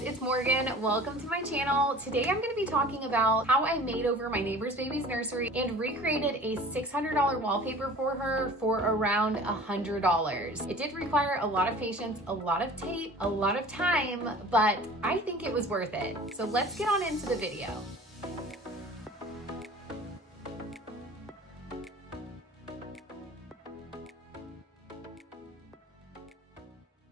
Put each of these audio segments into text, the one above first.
guys, it's Morgan. Welcome to my channel. Today I'm going to be talking about how I made over my neighbor's baby's nursery and recreated a $600 wallpaper for her for around $100. It did require a lot of patience, a lot of tape, a lot of time, but I think it was worth it. So let's get on into the video.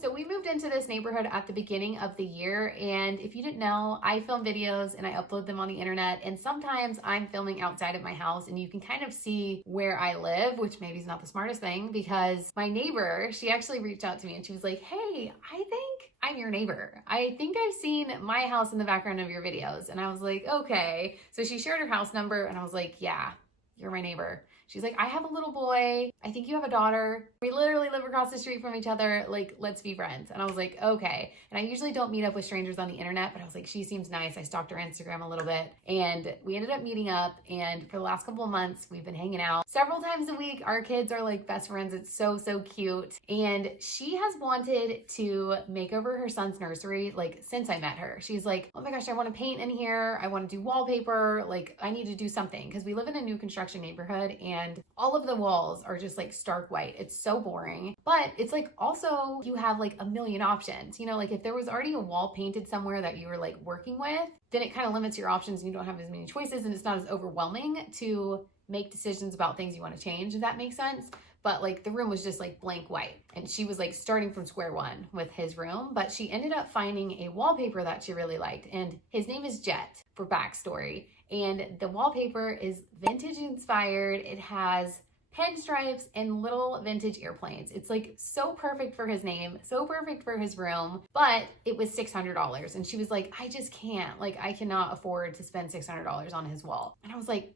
So we moved into this neighborhood at the beginning of the year, and if you didn't know, I film videos and I upload them on the internet, and sometimes I'm filming outside of my house and you can kind of see where I live, which maybe is not the smartest thing, because my neighbor, she actually reached out to me and she was like, hey, I think I'm your neighbor. I think I've seen my house in the background of your videos. And I was like, okay. So she shared her house number and I was like, yeah, you're my neighbor. She's like, I have a little boy. I think you have a daughter. We literally live across the street from each other. Like, let's be friends. And I was like, okay. And I usually don't meet up with strangers on the internet, but I was like, she seems nice. I stalked her Instagram a little bit and we ended up meeting up. And for the last couple of months, we've been hanging out several times a week. Our kids are like best friends. It's so, so cute. And she has wanted to make over her son's nursery like since I met her. She's like, oh my gosh, I want to paint in here. I want to do wallpaper. Like, I need to do something because we live in a new construction neighborhood and all of the walls are just like stark white. It's so boring, but it's like also you have like a million options. You know, like if there was already a wall painted somewhere that you were like working with, then it kind of limits your options and you don't have as many choices and it's not as overwhelming to make decisions about things you want to change, if that makes sense. But like the room was just like blank white and she was like starting from square one with his room, but she ended up finding a wallpaper that she really liked and his name is Jet for backstory. And the wallpaper is vintage inspired. It has pinstripes and little vintage airplanes. It's like so perfect for his name, so perfect for his room, but it was $600. And she was like, I just can't, like I cannot afford to spend $600 on his wall. And I was like,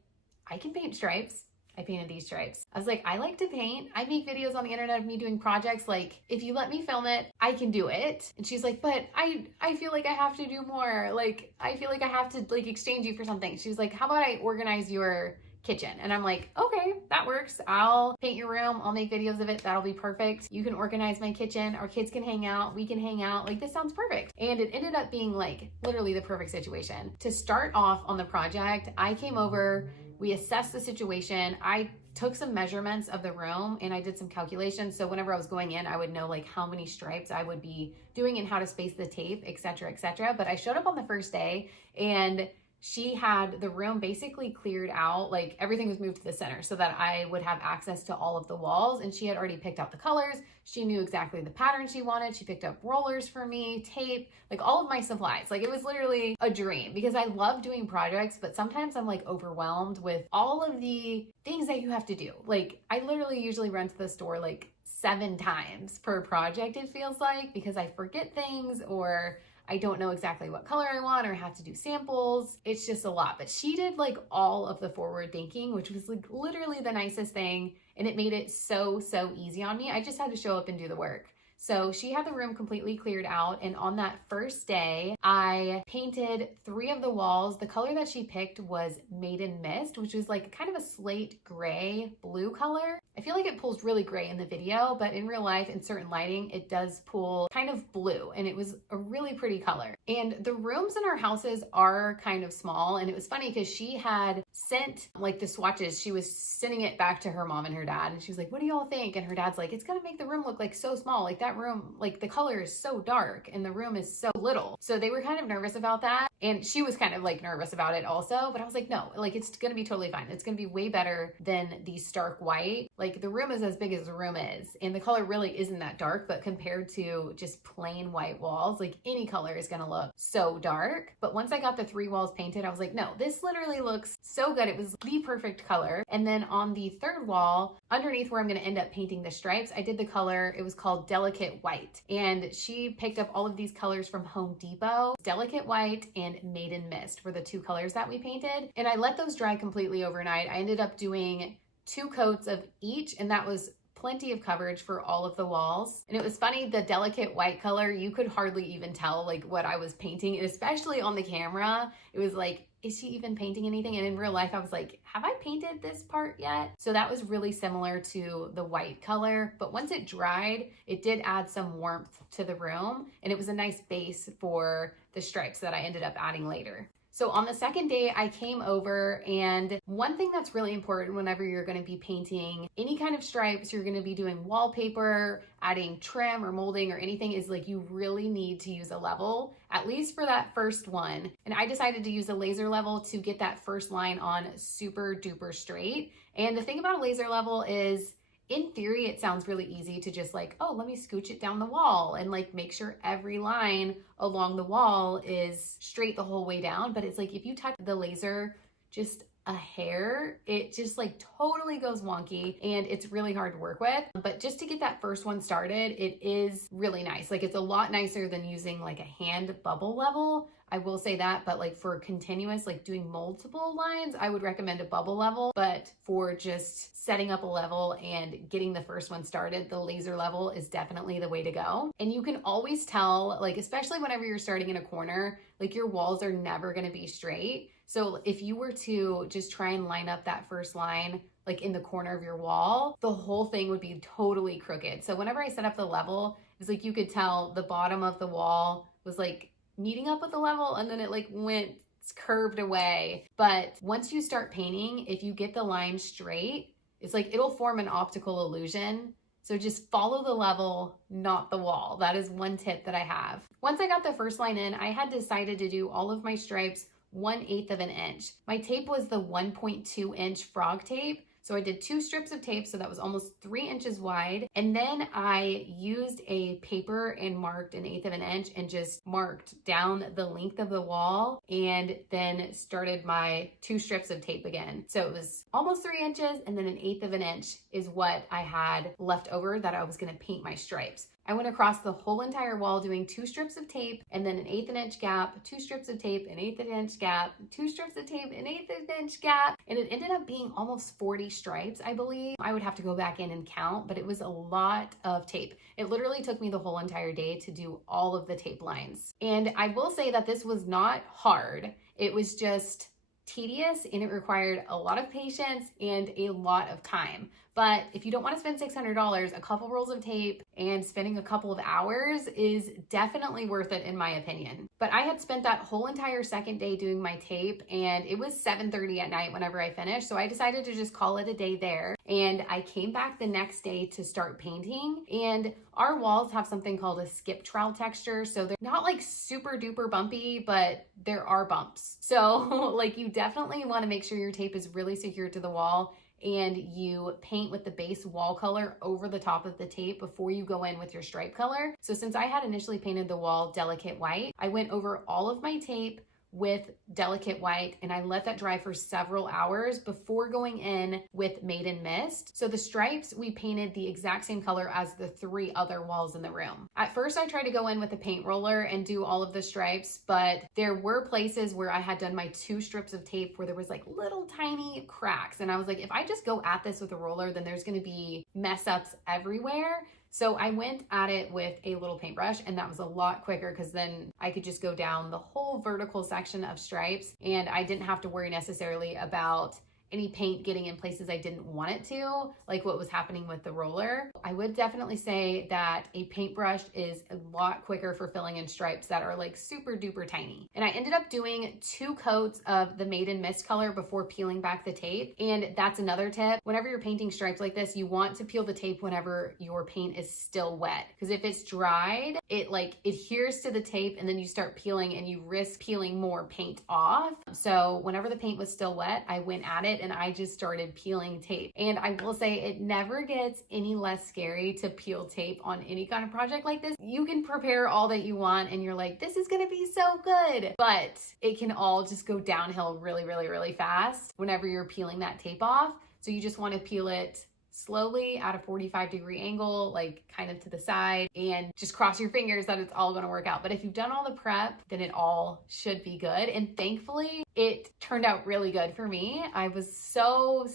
I can paint stripes. I painted these stripes. I was like, I like to paint. I make videos on the internet of me doing projects. Like, if you let me film it, I can do it. And she's like, but I feel like I have to do more. Like, I feel like I have to like exchange you for something. She was like, how about I organize your kitchen? And I'm like, okay, that works. I'll paint your room. I'll make videos of it. That'll be perfect. You can organize my kitchen. Our kids can hang out. We can hang out. Like, this sounds perfect. And it ended up being like literally the perfect situation. To start off on the project, I came over, we assessed the situation. I took some measurements of the room and I did some calculations. So whenever I was going in, I would know like how many stripes I would be doing and how to space the tape, et cetera, et cetera. But I showed up on the first day and she had the room basically cleared out, like everything was moved to the center so that I would have access to all of the walls. And she had already picked out the colors. She knew exactly the pattern she wanted. She picked up rollers for me, tape, like all of my supplies. Like it was literally a dream because I love doing projects, but sometimes I'm like overwhelmed with all of the things that you have to do. Like I literally usually run to the store like 7 times per project, it feels like, because I forget things or I don't know exactly what color I want or have to do samples. It's just a lot. But she did like all of the forward thinking, which was like literally the nicest thing. And it made it so, so easy on me. I just had to show up and do the work. So she had the room completely cleared out. And on that first day, I painted 3 of the walls. The color that she picked was Maiden Mist, which is like kind of a slate gray blue color. I feel like it pulls really gray in the video, but in real life, in certain lighting, it does pull kind of blue, and it was a really pretty color. And the rooms in our houses are kind of small, and it was funny because she had sent like the swatches. She was sending it back to her mom and her dad, and she was like, what do y'all think? And her dad's like, it's gonna make the room look like so small. Like that room, like the color is so dark and the room is so little. So they were kind of nervous about that. And she was kind of like nervous about it also, but I was like, no, like it's gonna be totally fine. It's gonna be way better than the stark white. Like the room is as big as the room is, and the color really isn't that dark, but compared to just plain white walls, like any color is gonna look so dark. But once I got the 3 walls painted, I was like, no, this literally looks so good. It was the perfect color. And then on the 3rd wall, underneath where I'm gonna end up painting the stripes, I did the color, it was called Delicate White. And she picked up all of these colors from Home Depot. Delicate White and Maiden Mist were the 2 colors that we painted. And I let those dry completely overnight. I ended up doing 2 coats of each, and that was plenty of coverage for all of the walls. And it was funny, the delicate white color, you could hardly even tell like what I was painting, and especially on the camera, it was like, is she even painting anything? And in real life, I was like, have I painted this part yet? So that was really similar to the white color, but once it dried, it did add some warmth to the room, and it was a nice base for the stripes that I ended up adding later. So on the second day, I came over, and one thing that's really important whenever you're going to be painting any kind of stripes, you're going to be doing wallpaper, adding trim or molding or anything, is like you really need to use a level, at least for that first one. And I decided to use a laser level to get that first line on super duper straight. And the thing about a laser level is, in theory, it sounds really easy to just like, oh, let me scooch it down the wall and like make sure every line along the wall is straight the whole way down. But it's like, if you touch the laser just a hair, it just like totally goes wonky and it's really hard to work with. But just to get that first one started, it is really nice. Like, it's a lot nicer than using like a hand bubble level, I will say that. But like for continuous, like doing multiple lines, I would recommend a bubble level. But for just setting up a level and getting the first one started, the laser level is definitely the way to go. And you can always tell, like, especially whenever you're starting in a corner, like your walls are never going to be straight. So if you were to just try and line up that first line like in the corner of your wall, the whole thing would be totally crooked. So whenever I set up the level, it was like you could tell the bottom of the wall was like meeting up with the level, and then it like went curved away. But once you start painting, if you get the line straight, it's like it'll form an optical illusion. So just follow the level, not the wall. That is one tip that I have. Once I got the first line in, I had decided to do all of my stripes 1/8 of an inch. My tape was the 1.2 inch frog tape. So I did 2 strips of tape, so that was almost 3 inches wide. And then I used a paper and marked 1/8 of an inch and just marked down the length of the wall, and then started my 2 strips of tape again. So it was almost 3 inches, and then 1/8 of an inch is what I had left over that I was gonna paint my stripes. I went across the whole entire wall doing 2 strips of tape, and then 1/8 of an inch gap, 2 strips of tape, 1/8 of an inch gap, 2 strips of tape, 1/8 of an inch gap. And it ended up being almost 40 stripes, I believe. I would have to go back in and count, but it was a lot of tape. It literally took me the whole entire day to do all of the tape lines. And I will say that this was not hard. It was just tedious, and it required a lot of patience and a lot of time. But if you don't want to spend $600, a couple rolls of tape and spending a couple of hours is definitely worth it, in my opinion. But I had spent that whole entire second day doing my tape, and it was 7:30 at night whenever I finished. So I decided to just call it a day there. And I came back the next day to start painting. And our walls have something called a skip trowel texture. So they're not like super duper bumpy, but there are bumps. So like you definitely want to make sure your tape is really secured to the wall, and you paint with the base wall color over the top of the tape before you go in with your stripe color. So since I had initially painted the wall delicate white, I went over all of my tape with delicate white, and I let that dry for several hours before going in with Maiden Mist. So the stripes, we painted the exact same color as the 3 other walls in the room. At first, I tried to go in with a paint roller and do all of the stripes, but there were places where I had done my 2 strips of tape where there was like little tiny cracks. And I was like, if I just go at this with a roller, then there's gonna be mess ups everywhere. So I went at it with a little paintbrush, and that was a lot quicker because then I could just go down the whole vertical section of stripes, and I didn't have to worry necessarily about any paint getting in places I didn't want it to, like what was happening with the roller. I would definitely say that a paintbrush is a lot quicker for filling in stripes that are like super duper tiny. And I ended up doing 2 coats of the Maiden Mist color before peeling back the tape. And that's another tip. Whenever you're painting stripes like this, you want to peel the tape whenever your paint is still wet. Because if it's dried, it like adheres to the tape, and then you start peeling and you risk peeling more paint off. So whenever the paint was still wet, I went at it and I just started peeling tape. And I will say it never gets any less scary to peel tape on any kind of project like this. You can prepare all that you want and you're like, this is gonna be so good, but it can all just go downhill really, really, really fast whenever you're peeling that tape off. So you just want to peel it slowly at a 45-degree angle, like kind of to the side, and just cross your fingers that it's all gonna work out. But if you've done all the prep, then it all should be good. And thankfully, it turned out really good for me. I was so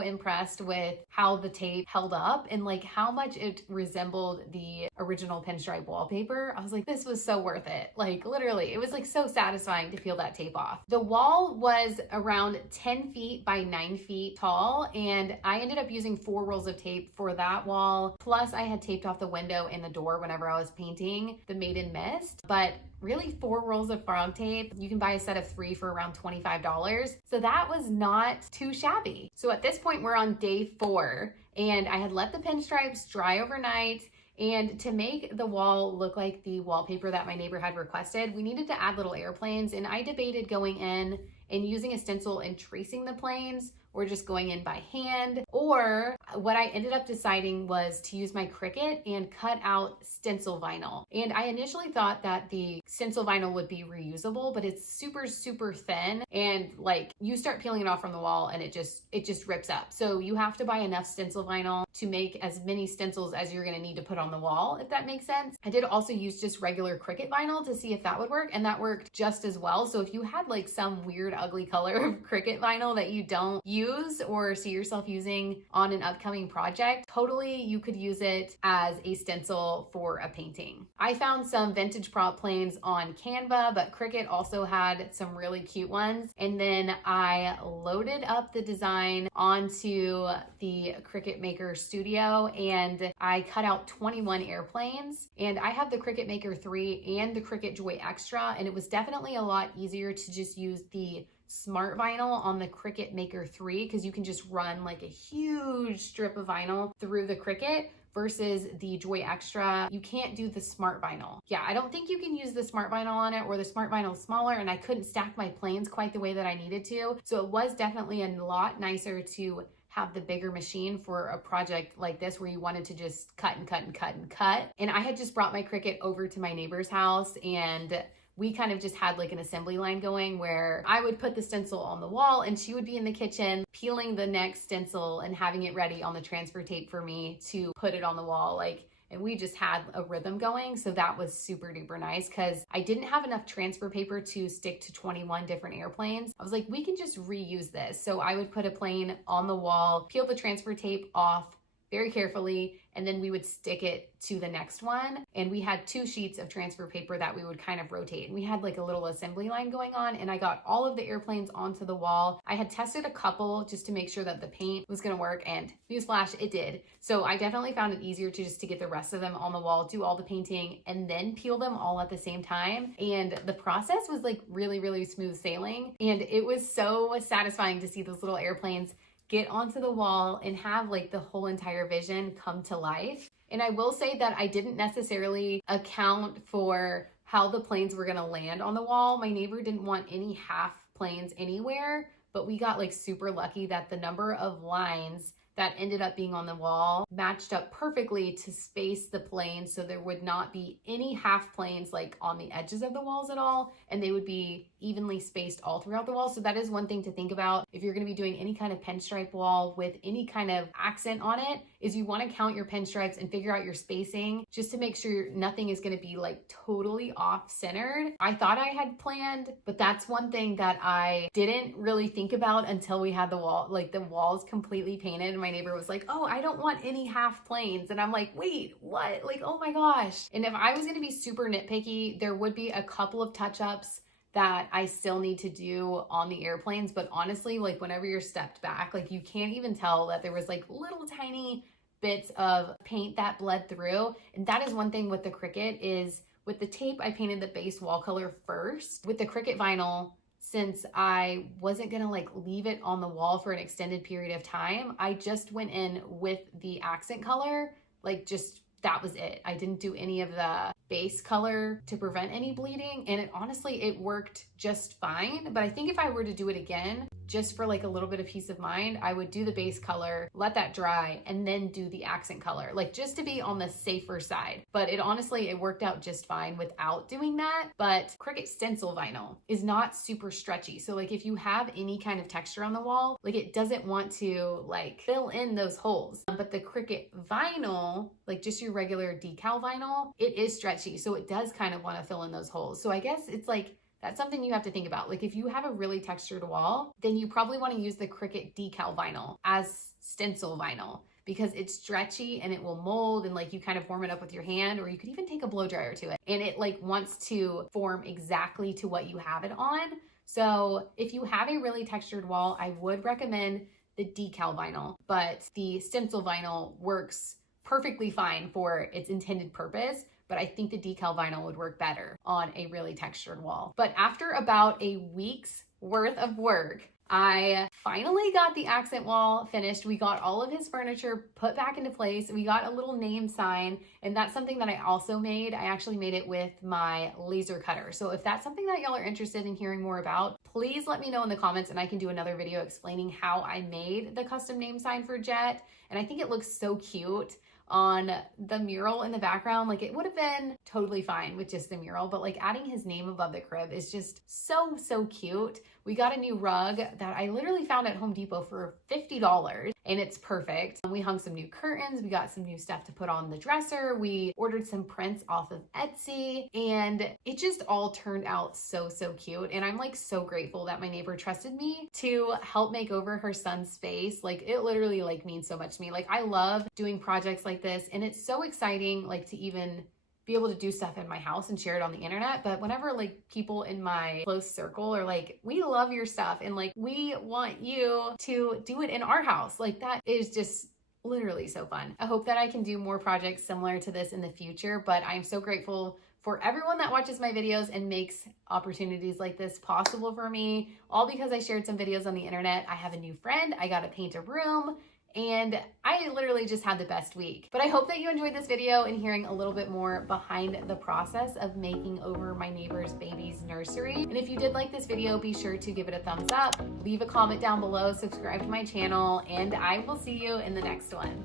impressed with how the tape held up and like how much it resembled the original pinstripe wallpaper. I was like, this was so worth it. Like literally, it was like so satisfying to peel that tape off. The wall was around 10 feet by 9 feet tall, and I ended up using 4 rolls of tape for that wall. Plus I had taped off the window and the door whenever I was painting the Maiden Mist, but really 4 rolls of frog tape. You can buy a set of 3 for around $25. So that was not too shabby. So at this point, we're on day 4, and I had let the pinstripes dry overnight. And to make the wall look like the wallpaper that my neighbor had requested, we needed to add little airplanes. And I debated going in and using a stencil and tracing the planes, or just going in by hand. Or what I ended up deciding was to use my Cricut and cut out stencil vinyl. And I initially thought that the stencil vinyl would be reusable, but it's super thin, and like you start peeling it off from the wall and it just rips up. So you have to buy enough stencil vinyl to make as many stencils as you're gonna need to put on the wall, if that makes sense. I did also use just regular Cricut vinyl to see if that would work, and that worked just as well. So if you had like some weird ugly color of Cricut vinyl that you don't use or see yourself using on an upcoming project, totally you could use it as a stencil for a painting. I found some vintage prop planes on Canva, but Cricut also had some really cute ones. And then I loaded up the design onto the Cricut Maker Studio, and I cut out 21 airplanes. And I have the Cricut Maker 3 and the Cricut Joy Extra, and it was definitely a lot easier to just use the smart vinyl on the Cricut Maker 3, because you can just run like a huge strip of vinyl through the Cricut, versus the Joy Extra, you can't do the smart vinyl. Yeah, I don't think you can use the smart vinyl on it, or the smart vinyl is smaller, and I couldn't stack my planes quite the way that I needed to. So it was definitely a lot nicer to have the bigger machine for a project like this, where you wanted to just cut and cut and cut and cut. And I had just brought my Cricut over to my neighbor's house, and we kind of just had like an assembly line going where I would put the stencil on the wall and she would be in the kitchen peeling the next stencil and having it ready on the transfer tape for me to put it on the wall. And we just had a rhythm going. So that was super duper nice, because I didn't have enough transfer paper to stick to 21 different airplanes. I was like, we can just reuse this. So I would put a plane on the wall, peel the transfer tape off very carefully, and then we would stick it to the next one. And we had 2 sheets of transfer paper that we would kind of rotate. And we had like a little assembly line going on, and I got all of the airplanes onto the wall. I had tested a couple just to make sure that the paint was gonna work, and newsflash, it did. So I definitely found it easier to get the rest of them on the wall, do all the painting, and then peel them all at the same time. And the process was like really smooth sailing. And it was so satisfying to see those little airplanes get onto the wall and have like the whole entire vision come to life. And I will say that I didn't necessarily account for how the planes were gonna land on the wall. My neighbor didn't want any half planes anywhere, but we got like super lucky that the number of lines that ended up being on the wall matched up perfectly to space the planes, so there would not be any half planes like on the edges of the walls at all, and they would be evenly spaced all throughout the wall. So that is one thing to think about if you're going to be doing any kind of pinstripe wall with any kind of accent on it, is you want to count your pinstripes and figure out your spacing just to make sure nothing is going to be like totally off centered. I thought I had planned, but that's one thing that I didn't really think about until we had the wall, like the walls completely painted, and my neighbor was like, oh, I don't want any half planes. And I'm like, wait, what? Like, oh my gosh. And if I was going to be super nitpicky, there would be a couple of touch-ups that I still need to do on the airplanes. But honestly, like whenever you're stepped back, like you can't even tell that there was like little tiny bits of paint that bled through. And that is one thing with the Cricut, is with the tape, I painted the base wall color first. With the Cricut vinyl, since I wasn't gonna like leave it on the wall for an extended period of time, I just went in with the accent color, like just that was it. I didn't do any of the base color to prevent any bleeding, and it honestly, it worked just fine. But I think if I were to do it again, just for like a little bit of peace of mind, I would do the base color, let that dry, and then do the accent color, like just to be on the safer side. But it honestly, it worked out just fine without doing that. But Cricut stencil vinyl is not super stretchy. So like if you have any kind of texture on the wall, like it doesn't want to like fill in those holes. But the Cricut vinyl, like just your regular decal vinyl, it is stretchy. So it does kind of want to fill in those holes. So I guess it's like, that's something you have to think about. Like if you have a really textured wall, then you probably want to use the Cricut decal vinyl as stencil vinyl, because it's stretchy and it will mold, and like you kind of warm it up with your hand, or you could even take a blow dryer to it, and it like wants to form exactly to what you have it on. So if you have a really textured wall, I would recommend the decal vinyl, but the stencil vinyl works perfectly fine for its intended purpose. But I think the decal vinyl would work better on a really textured wall. But after about a week's worth of work, I finally got the accent wall finished. We got all of his furniture put back into place. We got a little name sign, and that's something that I also made. I actually made it with my laser cutter. So if that's something that y'all are interested in hearing more about, please let me know in the comments, and I can do another video explaining how I made the custom name sign for Jet. And I think it looks so cute on the mural in the background. Like it would have been totally fine with just the mural, but like adding his name above the crib is just so, so cute. We got a new rug that I literally found at Home Depot for $50, and it's perfect. We hung some new curtains. We got some new stuff to put on the dresser. We ordered some prints off of Etsy, and it just all turned out so, so cute. And I'm like so grateful that my neighbor trusted me to help make over her son's space. Like it literally like means so much to me. Like I love doing projects like this, and it's so exciting like to even be able to do stuff in my house and share it on the internet. But whenever like people in my close circle are like, we love your stuff and like we want you to do it in our house, like that is just literally so fun. I hope that I can do more projects similar to this in the future, but I'm so grateful for everyone that watches my videos and makes opportunities like this possible for me, all because I shared some videos on the internet. I have a new friend, I got to paint a room, and I literally just had the best week. But I hope that you enjoyed this video and hearing a little bit more behind the process of making over my neighbor's baby's nursery. And if you did like this video, be sure to give it a thumbs up, leave a comment down below, subscribe to my channel, and I will see you in the next one.